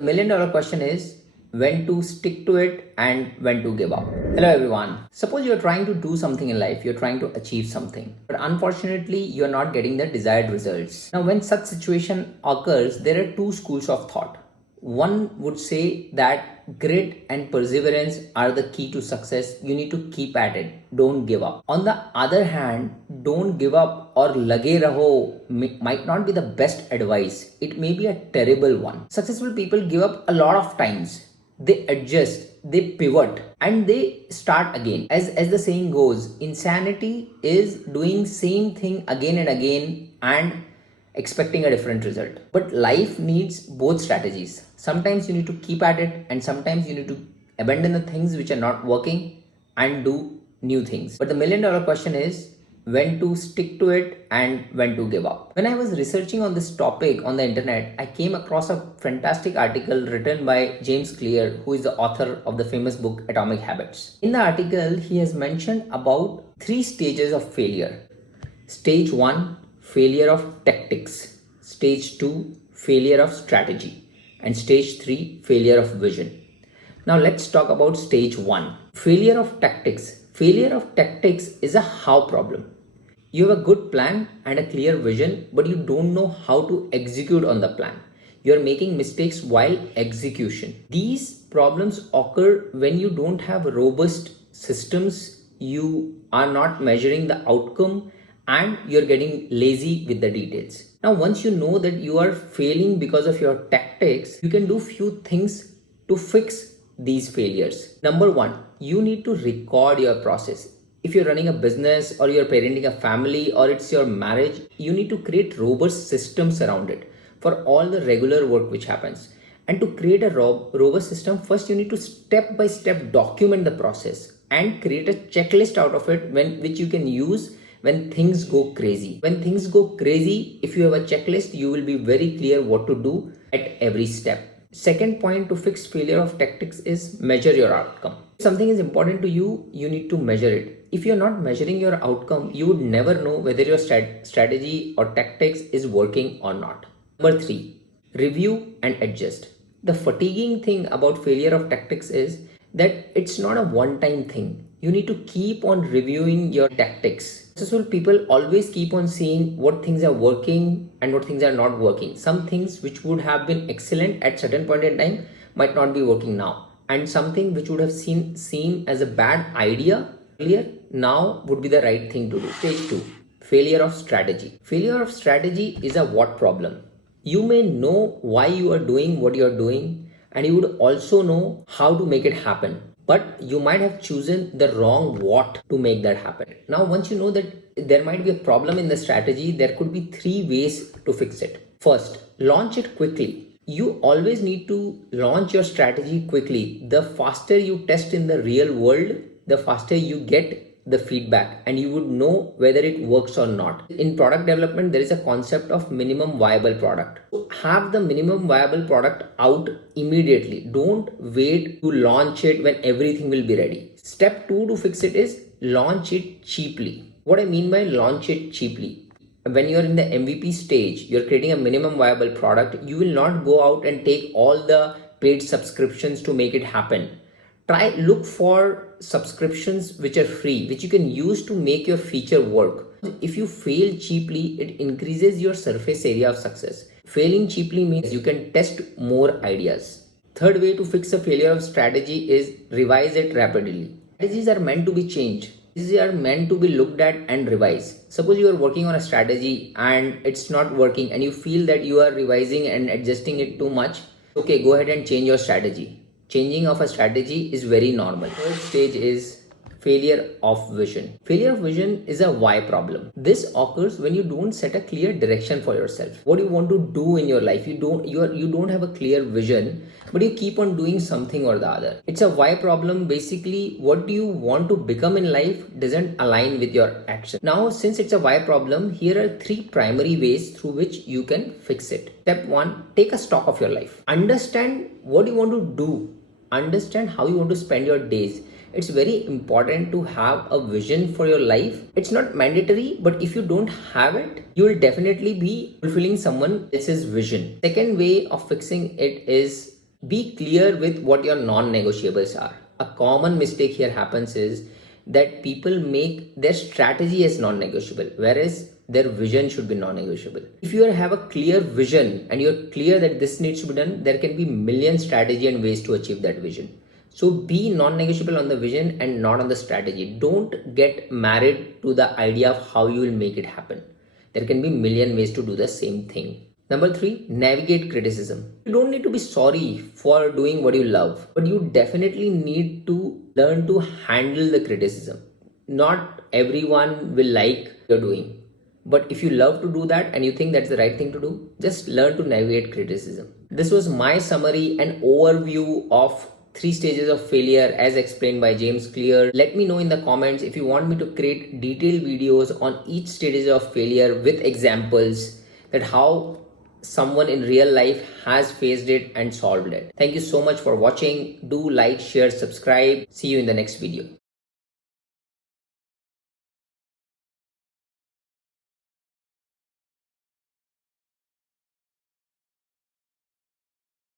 $1 million question is when to stick to it and when to give up. Hello everyone. Suppose you're trying to do something in life, you're trying to achieve something, but unfortunately you're not getting the desired results. Now, when such situation occurs, there are two schools of thought. One would say that grit and perseverance are the key to success. You need to keep at it. Don't give up. On the other hand, don't give up or lage raho might not be the best advice. It may be a terrible one. Successful people give up a lot of times. They adjust, they pivot, and they start again. As the saying goes, insanity is doing same thing again and again and expecting a different result. But life needs both strategies. Sometimes you need to keep at it, and sometimes you need to abandon the things which are not working and do new things. But the $1 million question is when to stick to it and when to give up. When I was researching on this topic on the internet, I came across a fantastic article written by James Clear, who is the author of the famous book Atomic Habits. In the article, he has mentioned about 3 stages of failure. Stage 1, failure of tactics. Stage 2, failure of strategy. And stage 3, failure of vision. Now let's talk about stage 1, failure of tactics. Failure of tactics is a how problem. You have a good plan and a clear vision, but you don't know how to execute on the plan. You are making mistakes while execution. These problems occur when you don't have robust systems, you are not measuring the outcome, and you're getting lazy with the details. Now, once you know that you are failing because of your tactics, you can do few things to fix these failures. Number 1, you need to record your process. If you're running a business or you're parenting a family or it's your marriage, you need to create robust systems around it for all the regular work which happens. And to create a robust system, first you need to step by step document the process and create a checklist out of it which you can use when things go crazy. When things go crazy, if you have a checklist, you will be very clear what to do at every step. Second point to fix failure of tactics is measure your outcome. If something is important to you, you need to measure it. If you're not measuring your outcome, you would never know whether your strategy or tactics is working or not. Number 3, review and adjust. The fatiguing thing about failure of tactics is that it's not a one-time thing. You need to keep on reviewing your tactics. Successful people always keep on seeing what things are working and what things are not working. Some things which would have been excellent at certain point in time might not be working now. And something which would have seemed as a bad idea earlier now would be the right thing to do. Stage 2, failure of strategy. Failure of strategy is a what problem. You may know why you are doing what you are doing, and you would also know how to make it happen. But you might have chosen the wrong what to make that happen. Now, once you know that there might be a problem in the strategy, there could be 3 ways to fix it. First, launch it quickly. You always need to launch your strategy quickly. The faster you test in the real world, the faster you get the feedback and you would know whether it works or not. In product development, there is a concept of minimum viable product. So have the minimum viable product out immediately. Don't wait to launch it when everything will be ready. Step 2 to fix it is launch it cheaply. What I mean by launch it cheaply, when you're in the MVP stage, you're creating a minimum viable product, you will not go out and take all the paid subscriptions to make it happen. Look for subscriptions which are free, which you can use to make your feature work. If you fail cheaply, it increases your surface area of success. Failing cheaply means you can test more ideas. Third way to fix a failure of strategy is revise it rapidly. Strategies are meant to be changed. These are meant to be looked at and revised. Suppose you are working on a strategy and it's not working and you feel that you are revising and adjusting it too much. Okay, go ahead and change your strategy. Changing of a strategy is very normal. Third stage is failure of vision. Failure of vision is a why problem. This occurs when you don't set a clear direction for yourself. What you want to do in your life, you don't have a clear vision, but you keep on doing something or the other. It's a why problem. Basically, what do you want to become in life doesn't align with your action. Now, since it's a why problem, here are 3 primary ways through which you can fix it. Step 1, take a stock of your life. Understand what you want to do. Understand how you want to spend your days. It's very important to have a vision for your life. It's not mandatory, but if you don't have it, you will definitely be fulfilling someone else's vision. Second way of fixing it is Be clear with what your non-negotiables are. A common mistake here happens is that people make their strategy as non-negotiable, whereas their vision should be non-negotiable. If you have a clear vision and you're clear that this needs to be done, there can be million strategy and ways to achieve that vision. So be non-negotiable on the vision and not on the strategy. Don't get married to the idea of how you will make it happen. There can be million ways to do the same thing. Number three, navigate criticism. You don't need to be sorry for doing what you love, but you definitely need to learn to handle the criticism. Not everyone will like what you're doing, but if you love to do that and you think that's the right thing to do, just learn to navigate criticism. This was my summary and overview of three stages of failure as explained by James Clear. Let me know in the comments if you want me to create detailed videos on each stage of failure with examples, that how someone in real life has faced it and solved it. Thank you so much for watching. Do like, share, subscribe. See you in the next video.